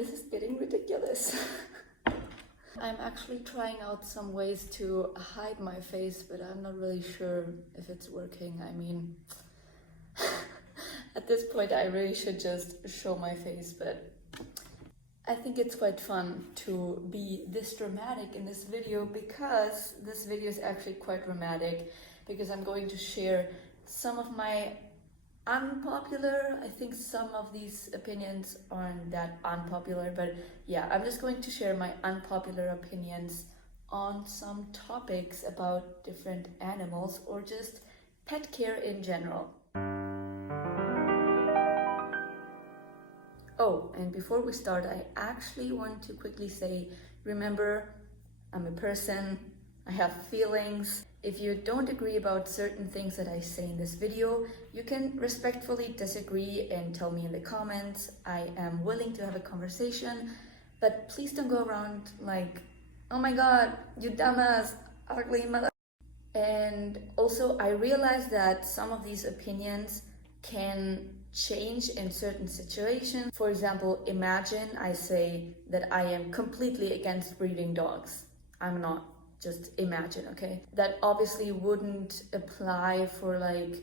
This is getting ridiculous. I'm actually trying out some ways to hide my face, but I'm not really sure if it's working. I mean, at this point I really should just show my face, but I think it's quite fun to be this dramatic in this video, because this video is actually quite dramatic, because I'm going to share some of my unpopular, I think some of these opinions aren't that unpopular, but yeah, I'm just going to share my unpopular opinions on some topics about different animals or just pet care in general. Oh, and before we start, I actually want to quickly say, remember, I'm a person, I have feelings. If you don't agree about certain things that I say in this video, you can respectfully disagree and tell me in the comments. I am willing to have a conversation, but please don't go around like, oh my god, you dumbass, ugly mother. And also, I realize that some of these opinions can change in certain situations. For example, imagine I say that I am completely against breeding dogs. I'm not. Just imagine, okay? That obviously wouldn't apply for like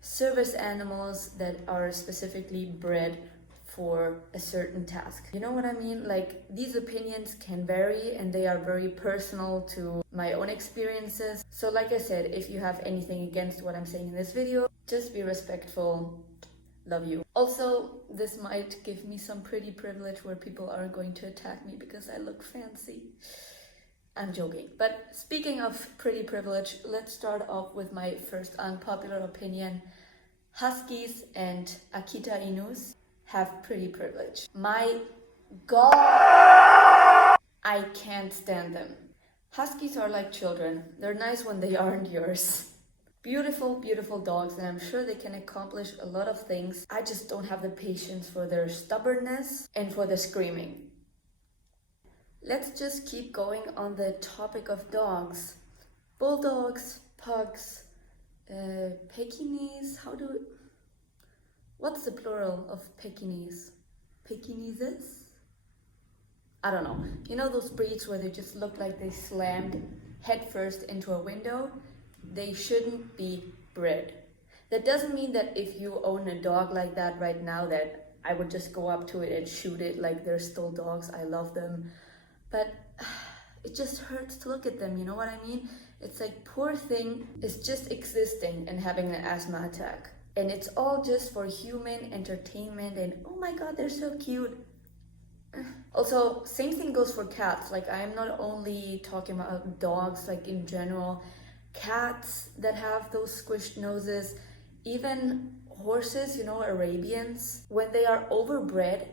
service animals that are specifically bred for a certain task. You know what I mean? Like, these opinions can vary and they are very personal to my own experiences. So like I said, if you have anything against what I'm saying in this video, just be respectful. Love you. Also, this might give me some pretty privilege where people aren't going to attack me because I look fancy. I'm joking. But speaking of pretty privilege, let's start off with my first unpopular opinion. Huskies and Akita Inus have pretty privilege. My god, I can't stand them. Huskies are like children. They're nice when they aren't yours. Beautiful, beautiful dogs, and I'm sure they can accomplish a lot of things. I just don't have the patience for their stubbornness and for the screaming. Let's just keep going on the topic of dogs. Bulldogs, pugs, Pekingese, what's the plural of Pekingese? Pekineses? I don't know. You know those breeds where they just look like they slammed headfirst into a window? They shouldn't be bred. That doesn't mean that if you own a dog like that right now that I would just go up to it and shoot it like they're still dogs. I love them. But it just hurts to look at them, you know what I mean? It's like, poor thing is just existing and having an asthma attack. And it's all just for human entertainment and oh my god, they're so cute. Also, same thing goes for cats. Like, I'm not only talking about dogs, like in general. Cats that have those squished noses, even horses, you know, Arabians, when they are overbred,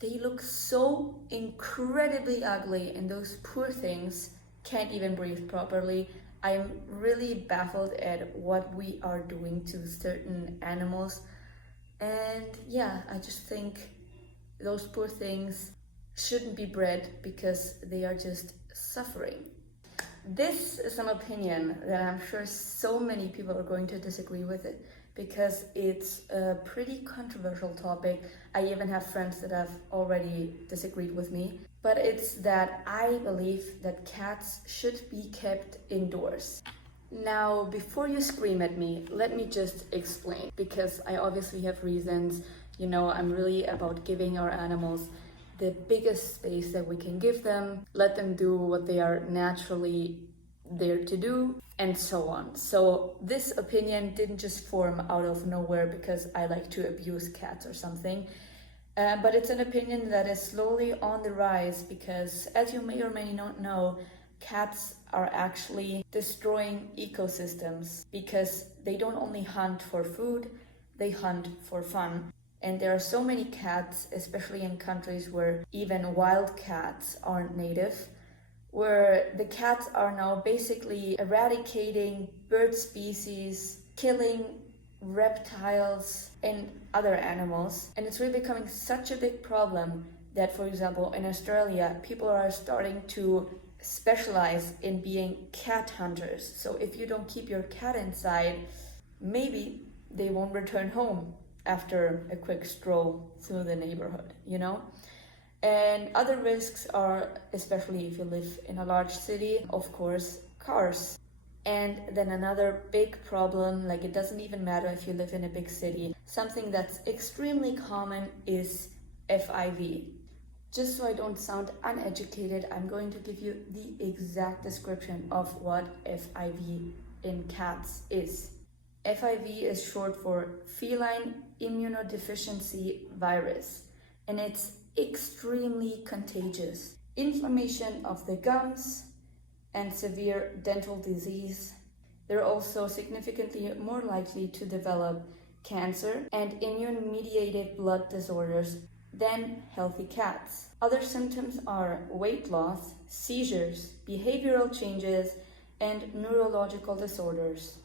they look so incredibly ugly and those poor things can't even breathe properly. I'm really baffled at what we are doing to certain animals. And yeah, I just think those poor things shouldn't be bred because they are just suffering. This is an opinion that I'm sure so many people are going to disagree with it, because it's a pretty controversial topic. I even have friends that have already disagreed with me. But it's that I believe that cats should be kept indoors. Now, before you scream at me, let me just explain, because I obviously have reasons. You know, I'm really about giving our animals the biggest space that we can give them, let them do what they are naturally there to do, and so on. So this opinion didn't just form out of nowhere because I like to abuse cats or something, but it's an opinion that is slowly on the rise because, as you may or may not know, cats are actually destroying ecosystems because they don't only hunt for food, they hunt for fun. And there are so many cats, especially in countries where even wild cats aren't native, where the cats are now basically eradicating bird species, killing reptiles and other animals. And it's really becoming such a big problem that, for example, in Australia, people are starting to specialize in being cat hunters. So if you don't keep your cat inside, maybe they won't return home after a quick stroll through the neighborhood, you know? And other risks are, especially if you live in a large city, of course, cars. And then another big problem, like it doesn't even matter if you live in a big city, something that's extremely common is FIV. Just so I don't sound uneducated, I'm going to give you the exact description of what FIV in cats is. FIV is short for feline immunodeficiency virus, and it's extremely contagious. Inflammation of the gums and severe dental disease. They're also significantly more likely to develop cancer and immune-mediated blood disorders than healthy cats. Other symptoms are weight loss, seizures, behavioral changes, and neurological disorders.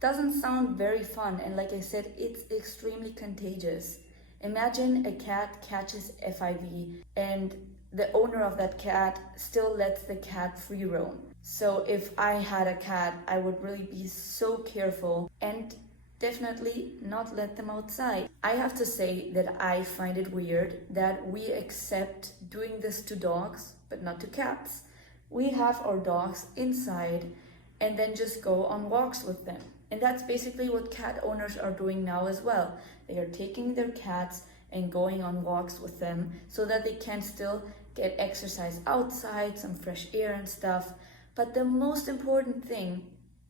Doesn't sound very fun, and like I said, it's extremely contagious. Imagine a cat catches FIV and the owner of that cat still lets the cat free roam. So if I had a cat, I would really be so careful and definitely not let them outside. I have to say that I find it weird that we accept doing this to dogs, but not to cats. We have our dogs inside and then just go on walks with them. And that's basically what cat owners are doing now as well. They are taking their cats and going on walks with them so that they can still get exercise outside, some fresh air and stuff. But the most important thing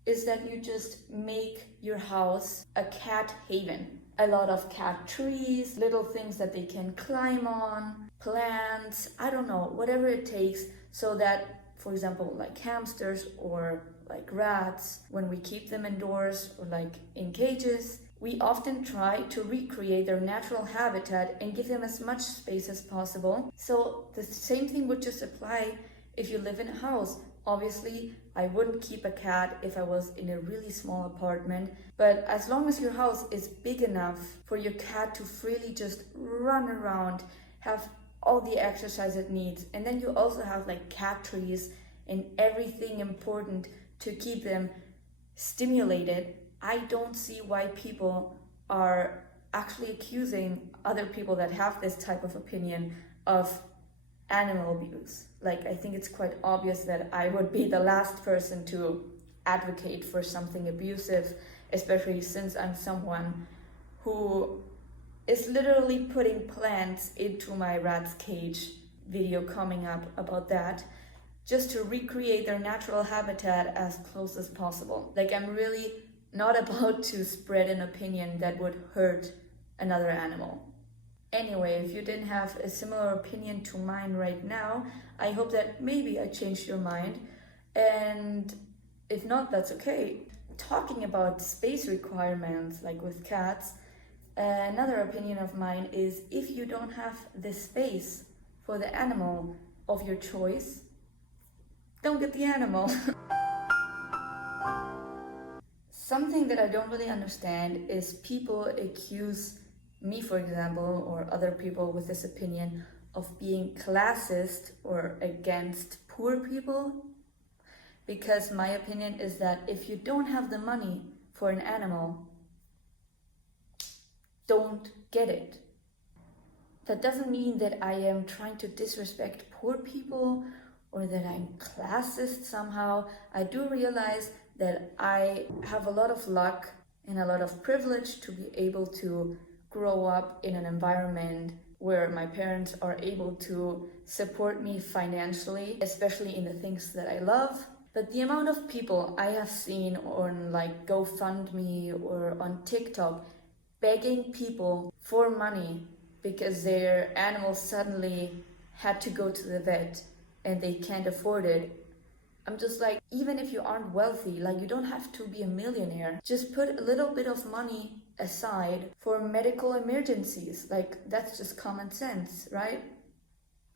is that you just make your house a cat haven. A lot of cat trees, little things that they can climb on, plants, I don't know, whatever it takes, so that, for example, like hamsters or like rats, when we keep them indoors or like in cages, we often try to recreate their natural habitat and give them as much space as possible. So the same thing would just apply if you live in a house. Obviously, I wouldn't keep a cat if I was in a really small apartment, but as long as your house is big enough for your cat to freely just run around, have all the exercise it needs, and then you also have like cat trees and everything important to keep them stimulated, I don't see why people are actually accusing other people that have this type of opinion of animal abuse. Like, I think it's quite obvious that I would be the last person to advocate for something abusive, especially since I'm someone who is literally putting plants into my rat's cage. Video coming up about that, just to recreate their natural habitat as close as possible. Like, I'm really not about to spread an opinion that would hurt another animal. Anyway, if you didn't have a similar opinion to mine right now, I hope that maybe I changed your mind. And if not, that's okay. Talking about space requirements, like with cats, another opinion of mine is if you don't have the space for the animal of your choice, don't get the animal. Something that I don't really understand is people accuse me, for example, or other people with this opinion of being classist or against poor people, because my opinion is that if you don't have the money for an animal, don't get it. That doesn't mean that I am trying to disrespect poor people or that I'm classist somehow. I do realize that I have a lot of luck and a lot of privilege to be able to grow up in an environment where my parents are able to support me financially, especially in the things that I love. But the amount of people I have seen on like GoFundMe or on TikTok begging people for money because their animals suddenly had to go to the vet and they can't afford it. I'm just like, even if you aren't wealthy, like you don't have to be a millionaire. Just put a little bit of money aside for medical emergencies. Like, that's just common sense, right?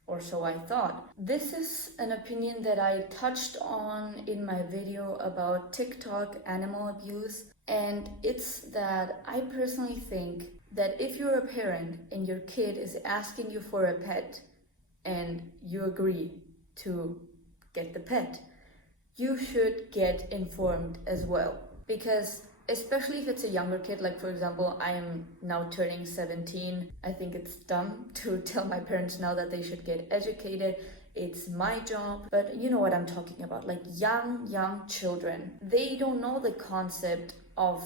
Or so I thought. This is an opinion that I touched on in my video about TikTok animal abuse. And it's that I personally think that if you're a parent and your kid is asking you for a pet and you agree to get the pet, you should get informed as well. Because especially if it's a younger kid. Like, for example, I am now turning 17. I think it's dumb to tell my parents now that they should get educated. It's my job. But you know what I'm talking about. Like young children. They don't know the concept of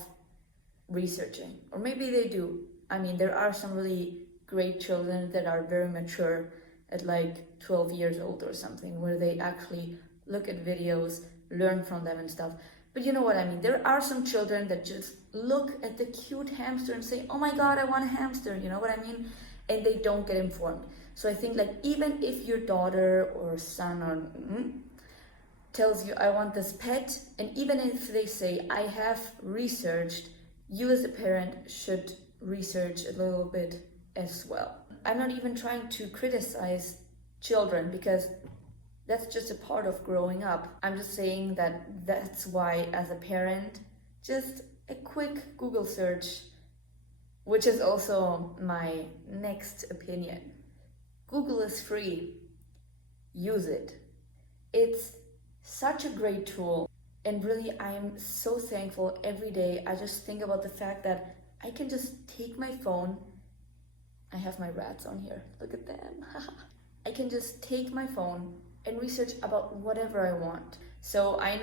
researching. Or maybe they do. I mean, there are some really great children that are very mature at like 12 years old or something, where they actually look at videos, learn from them and stuff. But you know what I mean? There are some children that just look at the cute hamster and say, oh my god, I want a hamster, you know what I mean? And they don't get informed. So I think like even if your daughter or son or tells you, I want this pet, and even if they say, I have researched, you as a parent should research a little bit as well. I'm not even trying to criticize children because that's just a part of growing up. I'm just saying that that's why, as a parent, just a quick Google search, which is also my next opinion. Google is free. Use it. It's such a great tool. And really, I am so thankful every day. I just think about the fact that I can just take my phone. I have my rats on here. Look at them. I can just take my phone and research about whatever I want. So I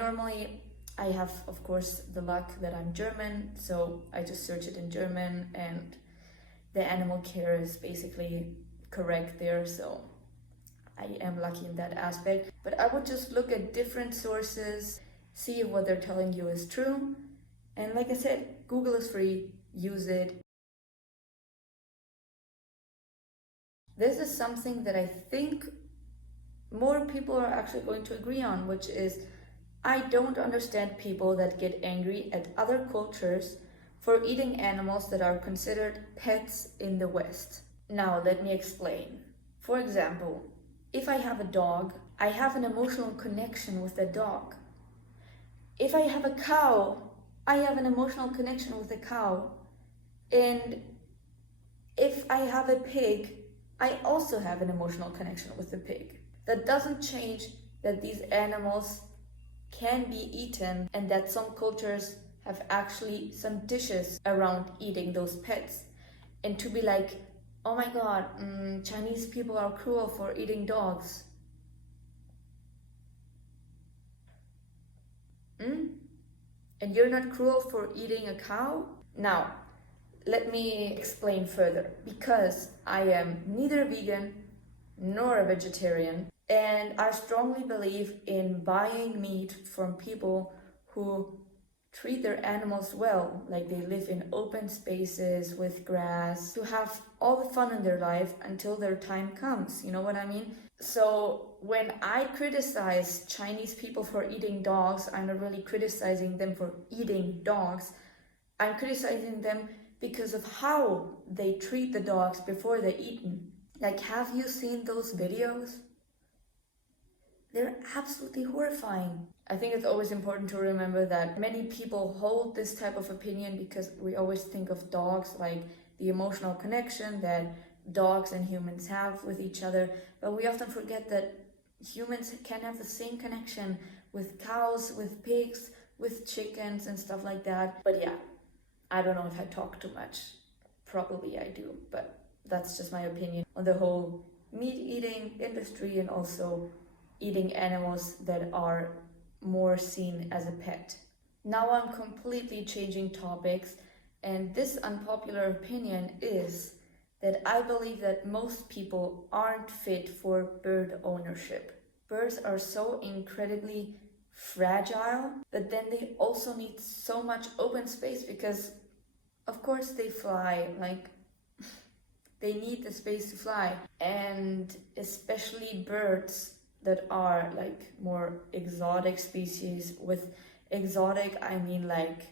have, of course, the luck that I'm German, so I just search it in German, and the animal care is basically correct there, so I am lucky in that aspect. But I would just look at different sources, see if what they're telling you is true, and like I said, Google is free, use it. This is something that I think more people are actually going to agree on, which is I don't understand people that get angry at other cultures for eating animals that are considered pets in the West. Now, let me explain. For example, if I have a dog, I have an emotional connection with the dog. If I have a cow, I have an emotional connection with the cow. And if I have a pig, I also have an emotional connection with the pig. That doesn't change that these animals can be eaten and that some cultures have actually some dishes around eating those pets. And to be like, oh my god, Chinese people are cruel for eating dogs. And you're not cruel for eating a cow? Now, let me explain further. Because I am neither vegan nor a vegetarian, and I strongly believe in buying meat from people who treat their animals well, like they live in open spaces with grass, to have all the fun in their life until their time comes, you know what I mean? So when I criticize Chinese people for eating dogs, I'm not really criticizing them for eating dogs. I'm criticizing them because of how they treat the dogs before they're eaten. Like, have you seen those videos? They're absolutely horrifying. I think it's always important to remember that many people hold this type of opinion because we always think of dogs like the emotional connection that dogs and humans have with each other, but we often forget that humans can have the same connection with cows, with pigs, with chickens and stuff like that. But yeah, I don't know if I talk too much. Probably I do, but that's just my opinion on the whole meat eating industry and also eating animals that are more seen as a pet. Now I'm completely changing topics, and this unpopular opinion is that I believe that most people aren't fit for bird ownership. Birds are so incredibly fragile, but then they also need so much open space because of course they fly, like they need the space to fly. And especially birds that are like more exotic species. With exotic, I mean like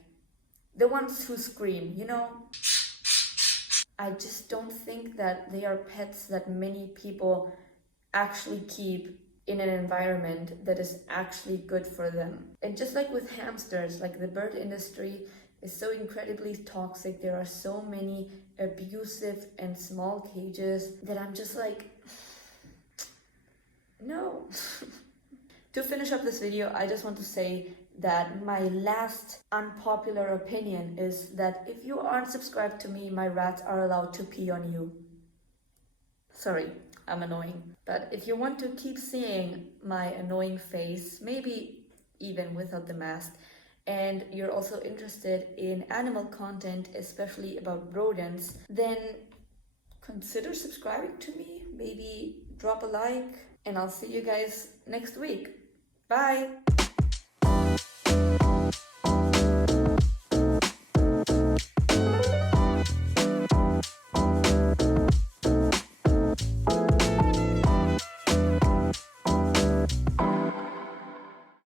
the ones who scream, you know? I just don't think that they are pets that many people actually keep in an environment that is actually good for them. And just like with hamsters, like the bird industry is so incredibly toxic. There are so many abusive and small cages that I'm just like, no. To finish up this video, I just want to say that my last unpopular opinion is that if you aren't subscribed to me, my rats are allowed to pee on you. Sorry, I'm annoying. But if you want to keep seeing my annoying face, maybe even without the mask, and you're also interested in animal content, especially about rodents, then consider subscribing to me. Maybe drop a like, and I'll see you guys next week. Bye!